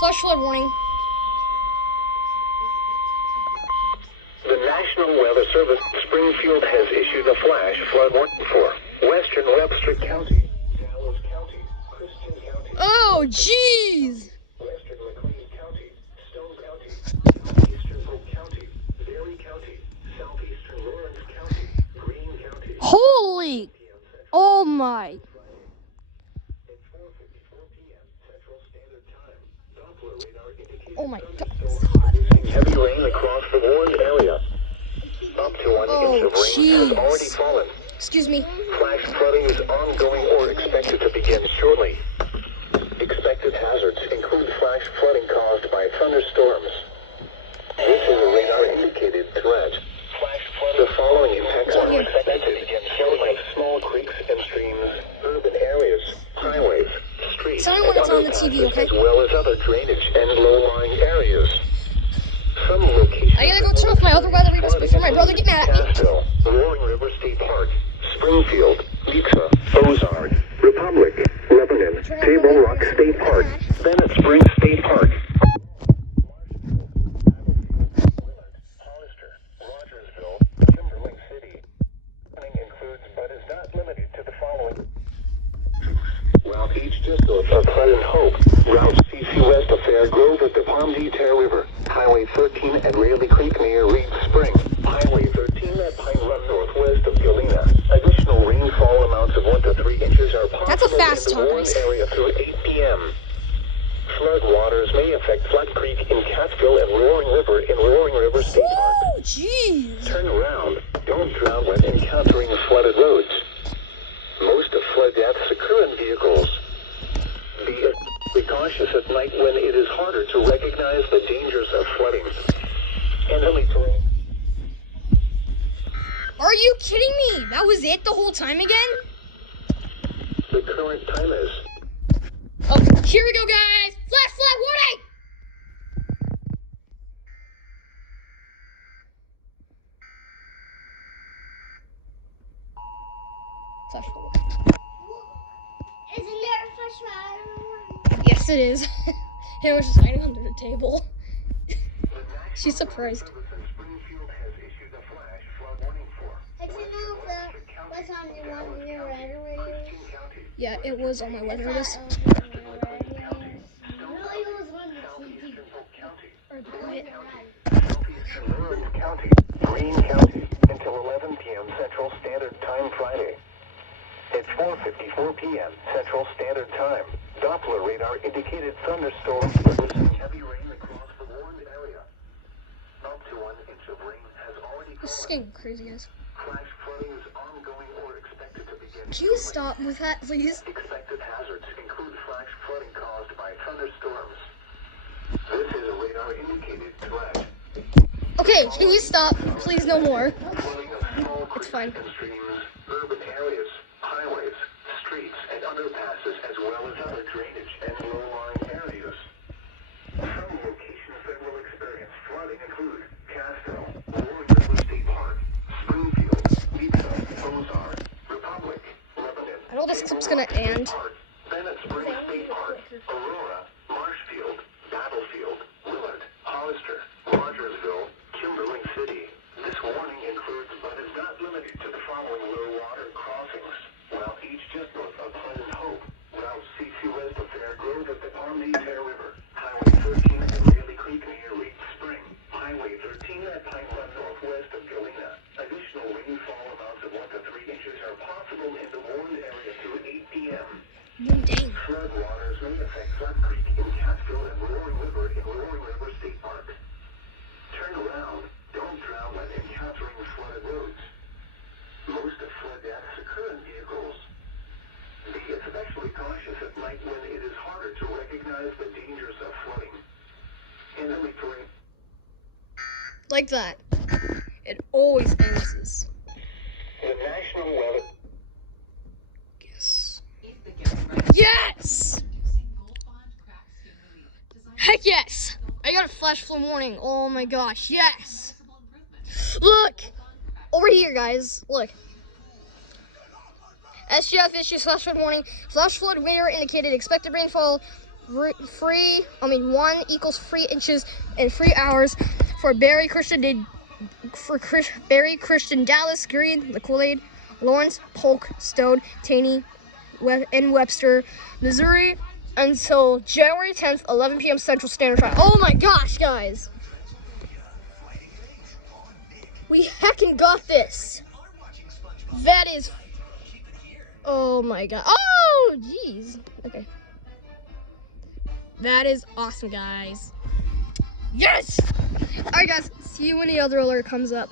Flash flood warning. The National Weather Service Springfield has issued a flash flood warning for Western Webster County, Dallas County, Christian County, Oh, jeez. Western McLean County, Stone County, Southeastern Polk County, Berry County, Southeastern Lawrence County, Greene County. Holy. Oh, my. At 4:54 p.m. Central Standard Time, Doppler radar indicated Oh, my God. heavy rain across the warned area. Up to 1 inch of rain has already fallen. Excuse me. Flash flooding is ongoing or expected to begin shortly. Expected hazards include flash flooding caused by thunderstorms. This is a radar-indicated threat. Flash flooding. The following impacts are expected to begin shortly. Small creeks and streams, urban areas, highways, streets, Tell me when it's on the TV, okay? as well as other drainage and low-lying areas. Some locations. I gotta go turn off my other weather readers before my brother get mad at me. Castville, Roaring River State Park, Springfield, Pizza, Ozark, Republic, Lebanon, Table Rock State Park, Bennett Springs State Park. Hollister, Rogersville, Timberlake City. Warning includes but is not limited to the following. Route H Disco of Pleasant Hope, Route CC West of Fair Grove at the Palm Detail River, Highway 13 at Raleigh Creek near Reed Spring, Highway 13 at Pine Run northwest of Galena. Additional rainfall amounts of 1 to 3 inches are possible That's a fast in the talk, warned guys. area through 8 p.m. Flood waters may affect Flood Creek in Catskill and Roaring River in Roaring River State Park. Oh, jeez. Turn around. Don't drown when encountering flooded roads. Most of flood deaths occur in vehicles. Be cautious at night when it is harder to recognize the dangers of flooding. And only terrain. Are you kidding me? That was it the whole time again? The current time is. Oh, here we go, guys. Flash flood warning. Flash flood warning. Isn't there a flash flood? Yes, it is. Hannah was just hiding under the table. She's surprised. Springfield has issued a flash flood warning for. Did you know if what's on your one of your weather radios? Yeah, it was on my weather list. No, it was on the TV. Southeastern Lawrence County, Greene County, until 11 p.m. Central Standard Time Friday. At 4:54 p.m. Central Standard Time, Doppler radar indicated thunderstorms producing heavy rain across the warned area. Up to 1 inch of rain has already This is fallen. getting crazy, guys. Flash flooding is ongoing or expected to begin. Can you stop with that, please? Expected hazards include flash flooding caused by thunderstorms. This is a radar-indicated threat. Okay, can you stop? Please, no more. Flooding of small It's creeks fine. and streams, urban areas, highways, streets, and underpasses, as well as other drainage and low-lying areas. Some locations that will experience flooding include Castville, Roaring River State Park, Springfield, Pizza, Ozark, Republic, Lebanon. I know this clip's gonna end. Park, Bennett Springs State Park, Aurora, Marshfield, Battlefield, Willard, Hollister, Rogersville, Timberlake City. This warning includes but is not limited to the following low water crossings. Route H just north of Pleasant Hope, Route CC west of Fair Grove at the Palm Detail River, Highway 13 at Raleigh Creek near Reed Spring, Highway 13 at Pine Run northwest of Galena. Additional rainfall amounts of 1 to 3 inches are possible in the warned area through 8 p.m. Dang. Flood waters may affect Flood Creek in Catskill and Roaring River in Roaring River State Park. Turn around. Don't drown when encountering flooded roads. Most of flood deaths occur in vehicles. Be especially cautious at night when it is harder to recognize the dangers of flooding. In the terrain. Like that. It always ends this. The National Weather. Yes. Yes! Heck yes! I got a flash flood warning. Oh my gosh, yes! Look! Over here, guys. Look. SGF issues flash flood warning. Flash flood radar indicated expected rainfall 1 equals 3 inches and 3 hours for Barry Christian, Dallas Green, the Kool-Aid, Lawrence, Polk, Stone, Taney, and Webster, Missouri, until January 10th, 11 p.m. Central Standard Time. Oh my gosh, guys! We heckin' got this! That is... Oh my god. Oh, jeez. Okay. That is awesome, guys. Yes! Alright, guys. See you when the other alert comes up.